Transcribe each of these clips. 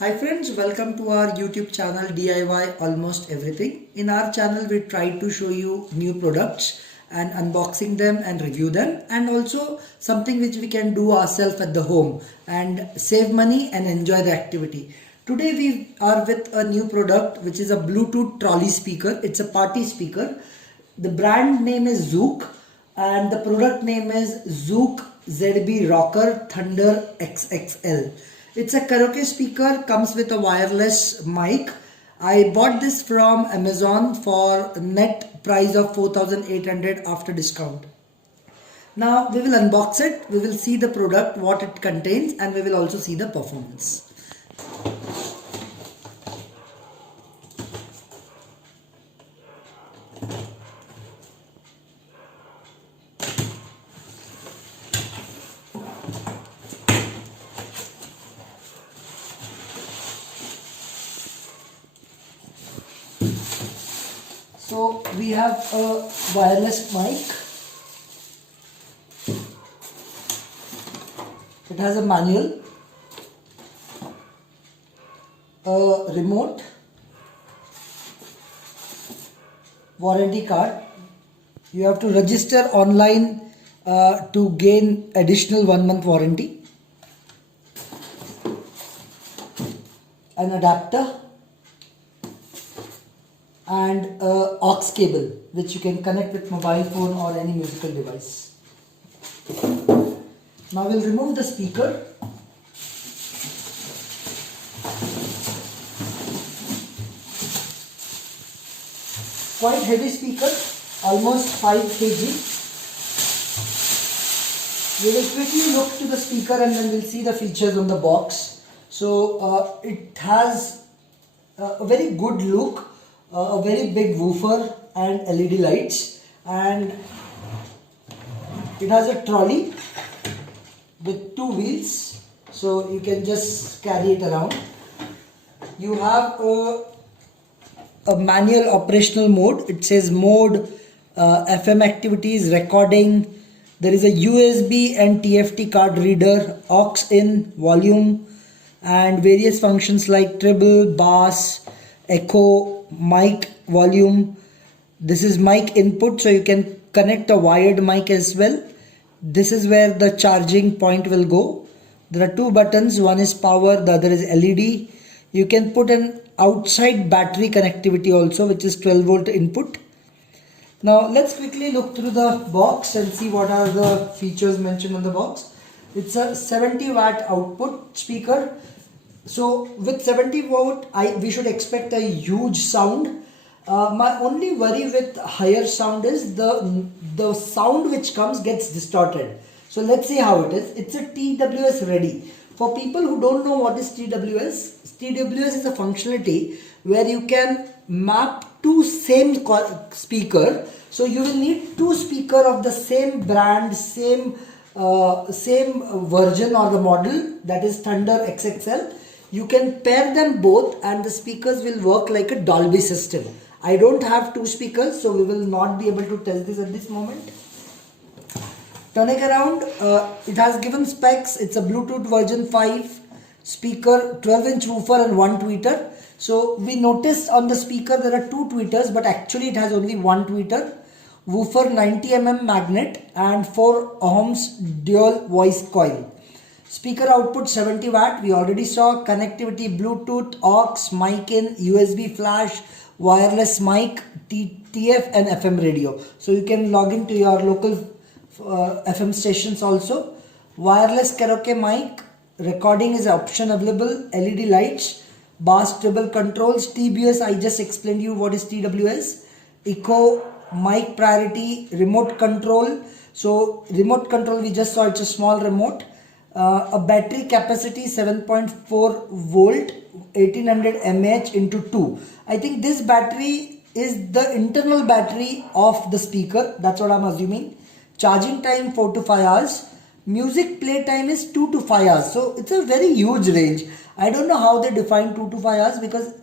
Hi friends, welcome to our YouTube channel DIY Almost Everything. In our channel we try to show you new products and unboxing them and review them, and also something which we can do ourselves at the home and save money and enjoy the activity. Today we are with a new product which is a Bluetooth trolley speaker. It's a party speaker. The brand name is Zook and the product name is Zook ZB Rocker Thunder XXL. It's a karaoke speaker, comes with a wireless mic. I bought this from Amazon for net price of 4,800 after discount. Now we will unbox it, we will see the product, what it contains, and we will also see the performance. So we have a wireless mic. It has a manual, a remote, warranty card. You have to register online to gain additional 1 month warranty. An adapter and a aux cable which you can connect with mobile phone or any musical device. Now we'll remove the speaker. Quite heavy speaker, almost 5 kg. We will quickly look to the speaker and then we'll see the features on the box. So it has a very good look. A very big woofer and LED lights, and it has a trolley with 2 wheels, so you can just carry it around. You have a manual operational mode. It says mode, FM activities, recording. There is a USB and TFT card reader, aux in, volume, and various functions like treble, bass, echo, mic, volume. This is mic input, so you can connect a wired mic as well. This is where the charging point will go. There are 2 buttons, one is power, the other is LED. You can put an outside battery connectivity also, which is 12 volt input. Now let's quickly look through the box and see what are the features mentioned on the box. It's a 70 watt output speaker. So with 70 watt, we should expect a huge sound. My only worry with higher sound is the sound which comes gets distorted. So let's see how it is. It's a TWS ready. For people who don't know what is TWS, TWS is a functionality where you can map 2 same speaker. So you will need 2 speaker of the same brand, same version or the model, that is Thunder XXL. You can pair them both and the speakers will work like a Dolby system. I don't have 2 speakers, so we will not be able to test this at this moment. Turning around, it has given specs. It's a Bluetooth version 5 speaker, 12-inch woofer and 1 tweeter. So we noticed on the speaker there are 2 tweeters, but actually it has only 1 tweeter. Woofer 90 mm magnet and 4 ohms dual voice coil. Speaker output 70 watt, we already saw. Connectivity Bluetooth, aux, mic in, USB flash, wireless mic, TF and FM radio. So you can log into your local FM stations also. Wireless karaoke mic, recording is option available, LED lights, bass treble controls, TBS, I just explained you what is TWS, echo, mic priority, remote control. So remote control we just saw, it's a small remote. A battery capacity 7.4 volt, 1800 mAh into 2. I think this battery is the internal battery of the speaker. That's what I'm assuming. Charging time 4 to 5 hours. Music play time is 2 to 5 hours. So it's a very huge range. I don't know how they define 2 to 5 hours, because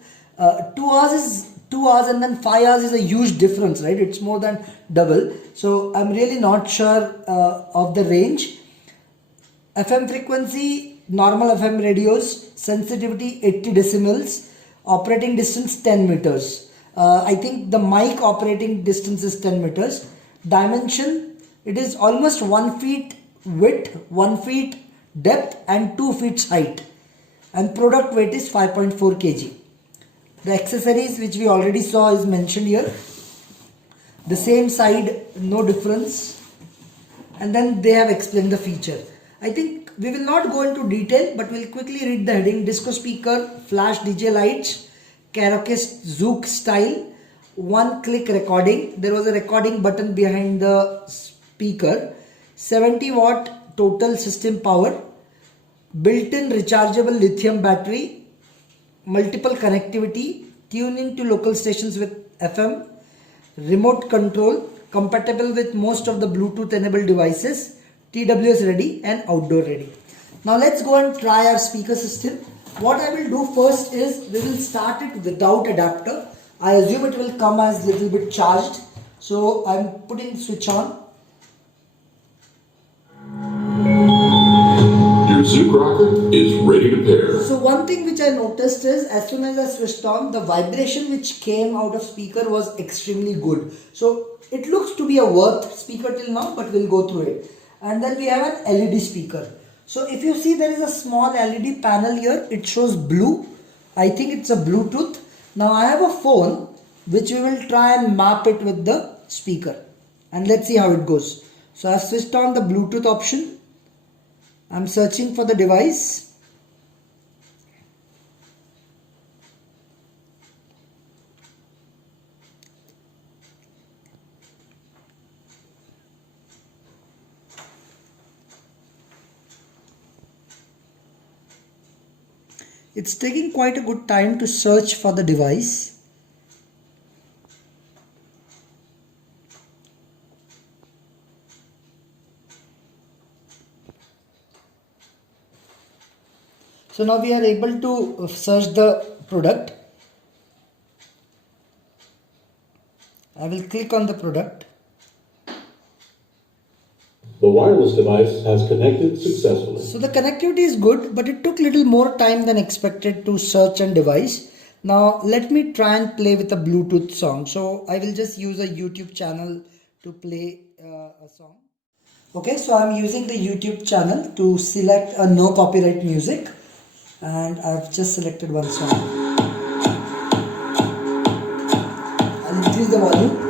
2 hours is 2 hours and then 5 hours is a huge difference, right? It's more than double. So I'm really not sure of the range. FM frequency normal FM radios, sensitivity 80 decibels, operating distance 10 meters. I think the mic operating distance is 10 meters. Dimension, it is almost 1 feet width, 1 feet depth and 2 feet height. And product weight is 5.4 kg. The accessories which we already saw is mentioned here. The same side, no difference. And then they have explained the feature. I think we will not go into detail, but we'll quickly read the heading. Disco speaker, flash DJ lights, karaoke zouk style, one click recording. There was a recording button behind the speaker. 70 watt total system power, built-in rechargeable lithium battery, multiple connectivity, tuning to local stations with FM, remote control, compatible with most of the Bluetooth enabled devices, TWS ready and outdoor ready. Now let's go and try our speaker system. What I will do first is we will start it without adapter. I assume it will come as little bit charged. So I'm putting switch on. Your Zouk rocker is ready to pair. So one thing which I noticed is as soon as I switched on, the vibration which came out of speaker was extremely good. So it looks to be a worth speaker till now, but we'll go through it. And then we have an LED speaker. So if you see, there is a small LED panel here. It shows blue. I think it's a Bluetooth. Now I have a phone which we will try and map it with the speaker. And let's see how it goes. So I've switched on the Bluetooth option. I'm searching for the device. It's taking quite a good time to search for the device. So now we are able to search the product. I will click on the product. The wireless device has connected successfully. So the connectivity is good, but it took little more time than expected to search and device. Now let me try and play with a Bluetooth song. So I will just use a YouTube channel to play a song. Okay, so I'm using the YouTube channel to select a no copyright music. And I've just selected one song. I'll increase the volume.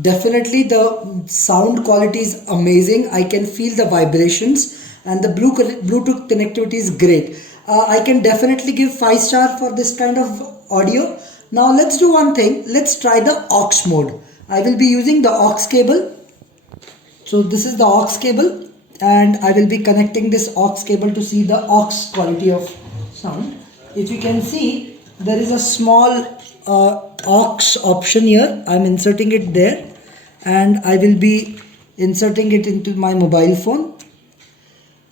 Definitely the sound quality is amazing. I can feel the vibrations and the Bluetooth connectivity is great. I can definitely give 5 star for this kind of audio. Now let's do one thing. Let's try the aux mode. I will be using the aux cable. So this is the aux cable and I will be connecting this aux cable to see the aux quality of sound. If you can see, there is a small aux option here. I'm inserting it there and I will be inserting it into my mobile phone,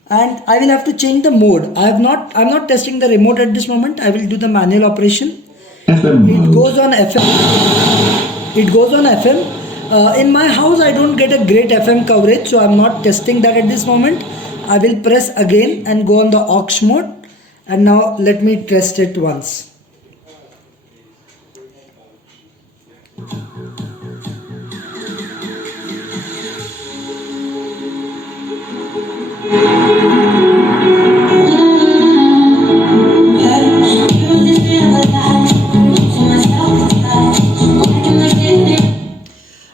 and I will have to change the mode. I'm not testing the remote at this moment. I will do the manual operation. It goes on FM. It goes on FM. In my house I don't get a great FM coverage, so I'm not testing that at this moment. I will press again and go on the aux mode, and now let me test it once.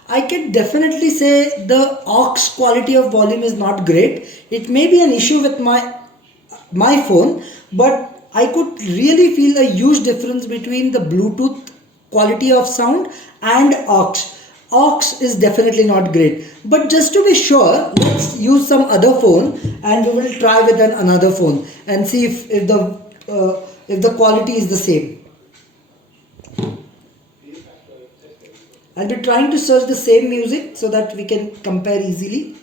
I can definitely say the aux quality of volume is not great. It may be an issue with my phone, but I could really feel a huge difference between the Bluetooth quality of sound and aux. Aux is definitely not great. But just to be sure, let's use some other phone and we will try with another phone and see if the quality is the same. I'll be trying to search the same music so that we can compare easily.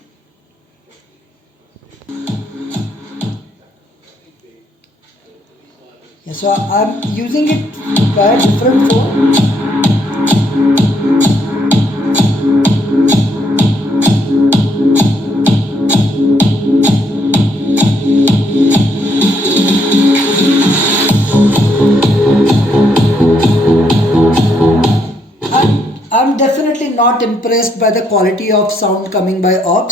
Yeah, so I'm using it by a different phone. I'm definitely not impressed by the quality of sound coming by aux.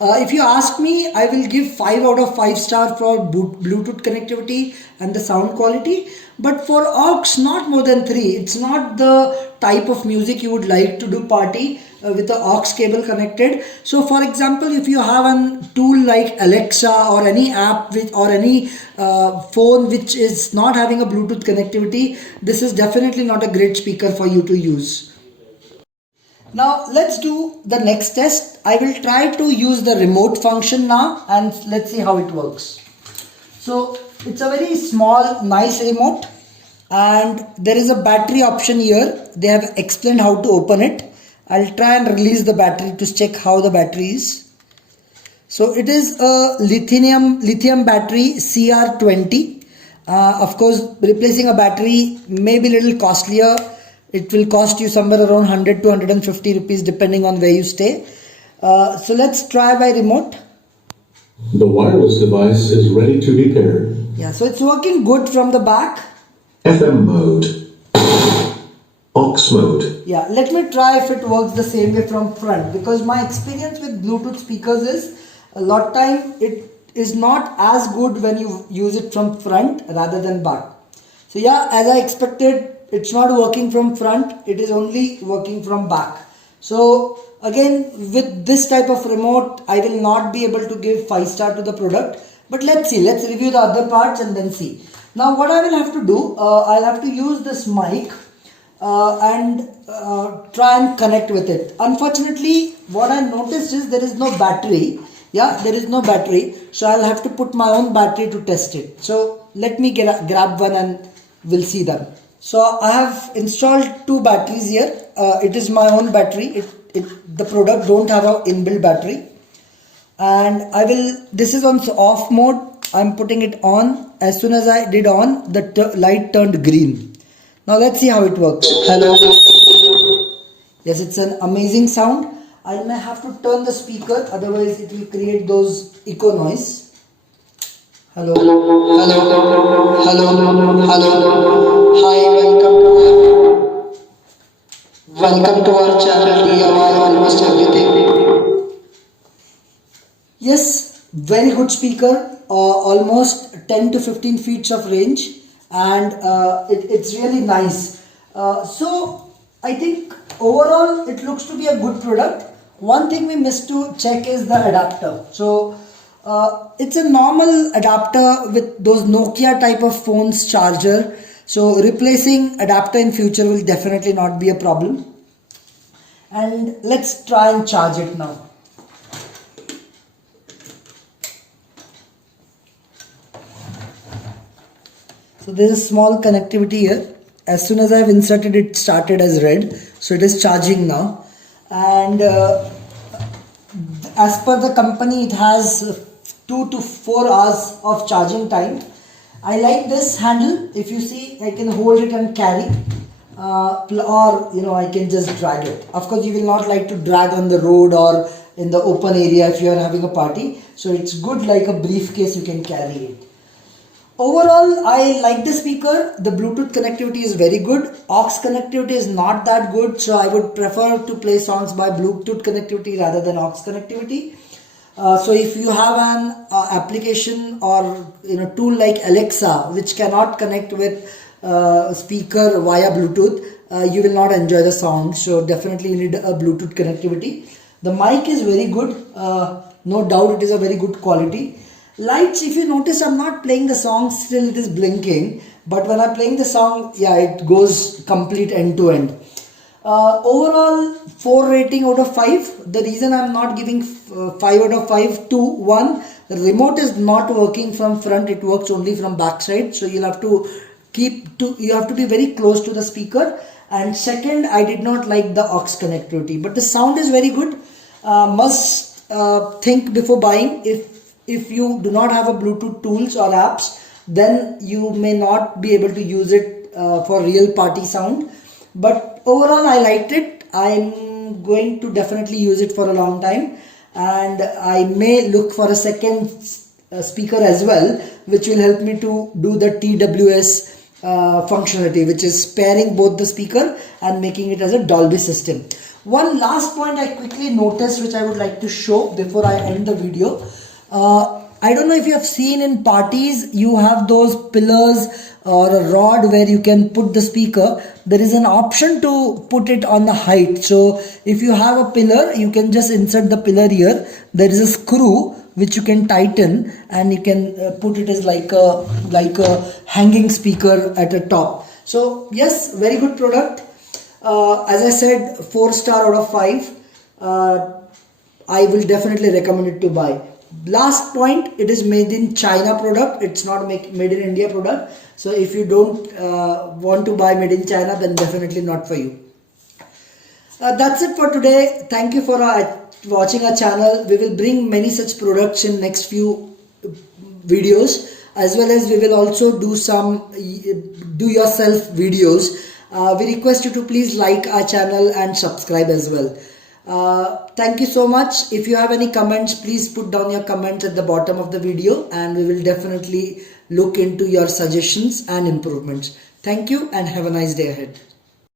If you ask me, I will give 5 out of 5 star for Bluetooth connectivity and the sound quality. But for aux, not more than 3. It's not the type of music you would like to do party with the aux cable connected. So for example, if you have a tool like Alexa or any app or any phone which is not having a Bluetooth connectivity, this is definitely not a great speaker for you to use. Now let's do the next test. I will try to use the remote function now and let's see how it works. So it's a very small nice remote and there is a battery option here. They have explained how to open it. I'll try and release the battery to check how the battery is. So it is a lithium battery CR20. Of course, replacing a battery may be a little costlier. It will cost you somewhere around 100 to 150 rupees depending on where you stay. So let's try by remote. The wireless device is ready to be paired. Yeah, so it's working good from the back. FM mode. Aux mode. Yeah, let me try if it works the same way from front, because my experience with Bluetooth speakers is a lot time it is not as good when you use it from front rather than back. So yeah, as I expected, it's not working from front, it is only working from back. So again, with this type of remote, I will not be able to give 5 star to the product. But let's see, let's review the other parts and then see. Now what I will have to do, I'll have to use this mic and try and connect with it. Unfortunately, what I noticed is there is no battery. Yeah, there is no battery. So I'll have to put my own battery to test it. So let me grab one and we'll see them. So I have installed 2 batteries here. It is my own battery. The product don't have an inbuilt battery. And this is on off mode. I'm putting it on. As soon as I did on, the light turned green. Now let's see how it works. Hello. Yes, it's an amazing sound. I may have to turn the speaker, otherwise it will create those echo noise. Hello. Hello. Hello. Hello. Hi, welcome to our channel. DIY almost everything. Yes, very good speaker. Almost 10 to 15 feet of range, and it's really nice. So I think overall it looks to be a good product. One thing we missed to check is the adapter. So it's a normal adapter with those Nokia type of phones charger. So replacing adapter in future will definitely not be a problem. And let's try and charge it now. So there is a small connectivity here. As soon as I have inserted it, started as red. So it is charging now. And as per the company, it has 2 to 4 hours of charging time. I like this handle. If you see, I can hold it and carry. Or I can just drag it. Of course, you will not like to drag on the road or in the open area if you are having a party. So it's good like a briefcase, you can carry it. Overall, I like the speaker. The Bluetooth connectivity is very good. Aux connectivity is not that good, so I would prefer to play songs by Bluetooth connectivity rather than aux connectivity. So if you have an application or tool like Alexa, which cannot connect with speaker via Bluetooth, you will not enjoy the sound. So definitely you need a Bluetooth connectivity. The mic is very good. No doubt it is a very good quality. Lights, if you notice, I'm not playing the song, still it is blinking. But when I'm playing the song, yeah, it goes complete end to end. Overall, 4 rating out of 5. The reason I'm not giving 5 out of 5 to 1, the remote is not working from front, it works only from back side. So you'll have to you have to be very close to the speaker. and second, I did not like the aux connectivity, but the sound is very good. Must think before buying. If you do not have a Bluetooth tools or apps, then you may not be able to use it for real party sound. But overall, I liked it. I'm going to definitely use it for a long time, and I may look for a second speaker as well, which will help me to do the TWS functionality, which is pairing both the speaker and making it as a Dolby system. One last point I quickly noticed, which I would like to show before I end the video. I don't know if you have seen in parties, you have those pillars or a rod where you can put the speaker. There is an option to put it on the height. So if you have a pillar, you can just insert the pillar here. There is a screw which you can tighten, and you can put it as like a hanging speaker at the top. So yes, very good product. As I said, 4-star out of 5. I will definitely recommend it to buy. Last point, it is made in China product. It's not made in India product. So if you don't want to buy made in China, then definitely not for you. That's it for today. Thank you for watching our channel. We will bring many such products in next few videos, as well as we will also do some do yourself videos. We request you to please like our channel and subscribe as well. Thank you so much. If you have any comments, please put down your comments at the bottom of the video, and we will definitely look into your suggestions and improvements. Thank you and have a nice day ahead.